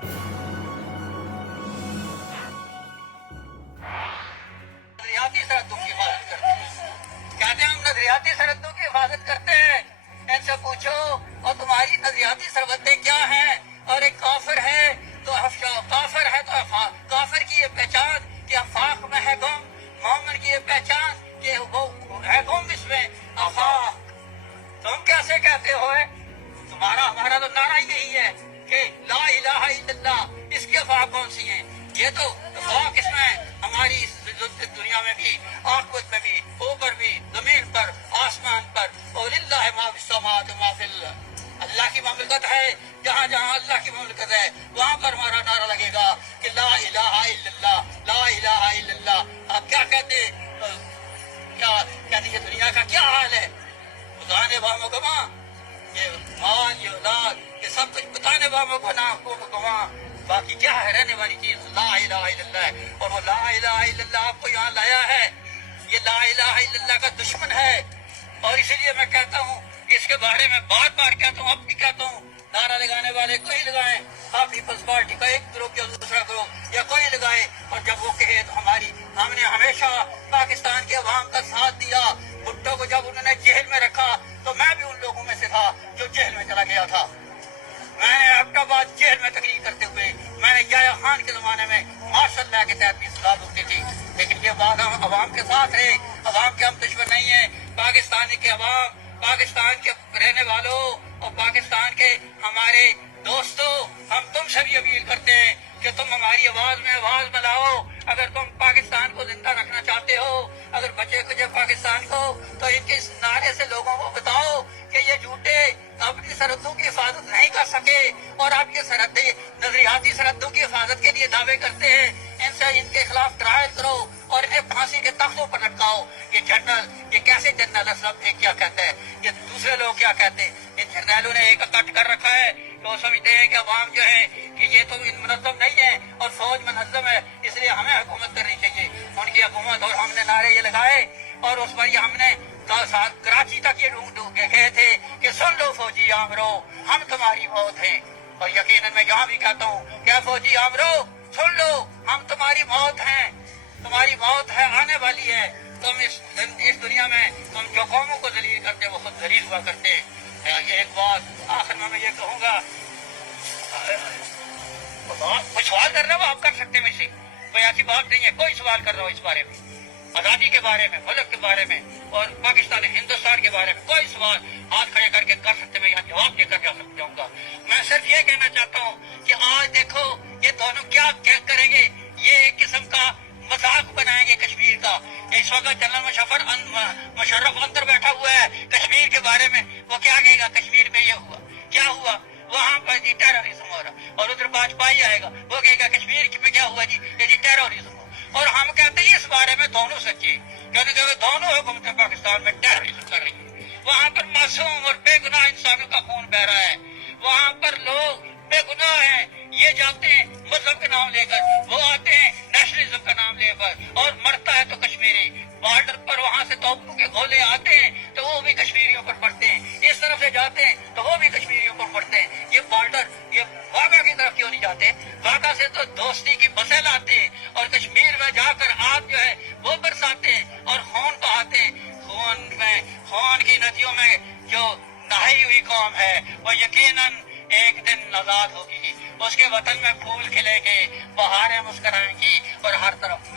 नजरियाती सरहदों की हिफाजत करते हैं। कहते हैं हम नजरियाती सरहदों की हिफाजत करते हैं। इनसे पूछो और तुम्हारी नजरियाती सरहदें क्या हैं? और एक काफिर है तो काफिर है तो काफिर की ये पहचान कि अफाक में है गुम, मोमिन की ये पहचान कि वो है गुम इसमें अफाक। तुम कैसे कहते हो? हमारा तो नारा यही है कि ला इलाहा इल्लल्लाह, इसकी अफवाह कौन सी है? ये तो अफवाह किसमें? हमारी इस दुनिया में भी, आखिरत में भी, ऊपर भी, जमीन पर, आसमान पर। और लिल्लाहि मा फिस समावाति व मा फिल अर्द। अल्लाह की ममलकत है, जहाँ जहाँ अल्लाह की ममलकत है वहाँ पर हमारा नारा लगेगा कि ला इलाहा इल्लल्लाह, ला इलाहा इल्लल्लाह। आप क्या कहते, क्या कहते ये दुनिया का क्या हाल है? बताने वालों को माँ, ये माल, ये औलाद, ये सब कुछ बताने वालों को ना को गवां, बाकी क्या है रहने वाली चीज? ला इलाहा इल्लल्लाह है। और वो ला इलाहा इल्लल्लाह आपको यहाँ लाया है, ये ला इलाहा इल्लल्लाह का दुश्मन है। और इसलिए मैं कहता हूँ, इसके बारे में बार बार कहता हूँ, अब भी कहता हूँ, नारा लगाने वाले कोई लगाए, आप पीपल्स पार्टी का एक ग्रुप या दूसरा ग्रुप या कोई लगाए, और जब वो कहे तो हमने हमेशा पाकिस्तान के अवाम का साथ दिया। भुट्टो को जब उन्होंने जेल में रखा तो मैं भी उन लोगों में से था जो जेल में चला गया था। मैंने अब्बाबाद जेल में तकरीर करते हुए, मैंने याया खान के जमाने में मार्शल लॉ के तहत भी सलाह होती थी। लेकिन ये बात हम अवाम के साथ है, अवाम के हम दुश्मन नहीं है। पाकिस्तानी के अवाम, पाकिस्तान के रहने वालों और पाकिस्तान के हमारे दोस्तों, हम तुमसे भी अपील करते हैं कि तुम हमारी आवाज में आवाज मिलाओ। अगर तुम पाकिस्तान को जिंदा रखना चाहते हो, अगर बचे कुछ पाकिस्तान को, तो इनके इस नारे से लोगों को बताओ कि ये झूठे अपनी सरहदों की हिफाजत नहीं कर सके और आप ये सरहदें नजरियाती सरहदों की हिफाजत के लिए दावे करते हैं। इनसे इनके खिलाफ ट्रायल करो और इन्हें फांसी के तख्तों पर लटकाओ। ये जनरल, ये कैसे जनरल असलम क्या कहते हैं, ये दूसरे लोग क्या कहते हैं? इन जर्नैलों ने एक कट कर रखा है तो समझते हैं कि अवाम जो है कि ये तो मुनज़्ज़म नहीं है और फौज मुनज़्ज़म है, इसलिए हमें हुकूमत करनी चाहिए। उनकी हुकूमत, और हमने नारे ये लगाए और उस पर हमने कराची तक ये ढूंढ के गए थे कि सुन लो फौजी आमरो, हम तुम्हारी मौत है। और यकीनन मैं यहाँ भी कहता हूँ, क्या फौजी आमरो सुन लो, हम तुम्हारी मौत हैं, तुम्हारी मौत है, आने वाली है। तुम इस दुनिया में तुम जो कौमों को जलील करते वो खुद जलील हुआ करते। ये एक बात आखिर में मैं ये कहूँगा, कोई सवाल कर रहा हो आप कर सकते हैं मुझसे, कोई ऐसी बात नहीं है। कोई सवाल कर रहा हो इस बारे में, आजादी के बारे में, मुल्क के बारे में और पाकिस्तान हिंदुस्तान के बारे में कोई सवाल हाथ खड़े करके कर सकते, मैं यहाँ जवाब देकर जा जाऊंगा। मैं सिर्फ ये कहना चाहता हूँ कि आज देखो ये दोनों क्या करेंगे, ये एक किस्म का मजाक बनाएंगे कश्मीर का। इस वक्त जनरल मुशर्रफ अंदर बैठा हुआ है, कश्मीर के बारे में वो क्या कहेगा, कश्मीर में ये हुआ, क्या हुआ, वहाँ पर जी टेररिज्म हो रहा, और उधर वाजपेयी आएगा वो कहेगा कश्मीर में क्या हुआ जी, ये जी टेररिज्म। और हम कहते हैं इस बारे में दोनों सच्चे, क्योंकि दोनों हुकूमतें पाकिस्तान में टेररिज्म कर रही है। वहाँ पर मासूम और बेगुनाह इंसानों का खून बह रहा है, वहाँ पर लोग बेगुनाह हैं, ये जाते हैं मजहब के नाम लेकर, वो आते हैं नेशनलिज्म का नाम लेकर, और मरता है तो कश्मीरी। बॉर्डर पर वहाँ से तोपों के गोले आते हैं तो वो भी कश्मीरियों पर पड़ते हैं, इस तरफ से जाते हैं तो वो भी कश्मीरियों पर पड़ते हैं। ये बॉर्डर, ये वाघा की तरफ क्यों नहीं जाते? वाघा से तो दोस्ती की बसें लाते हैं और कश्मीर में जाकर आप जो है वो बरसाते हैं और खून बहाते हैं। खून की नदियों में जो नहाई हुई कौम है वो यकीनन एक दिन आजाद होगी, उसके वतन में फूल खिलेंगे, बहारें मुस्कुराएंगी और हर तरफ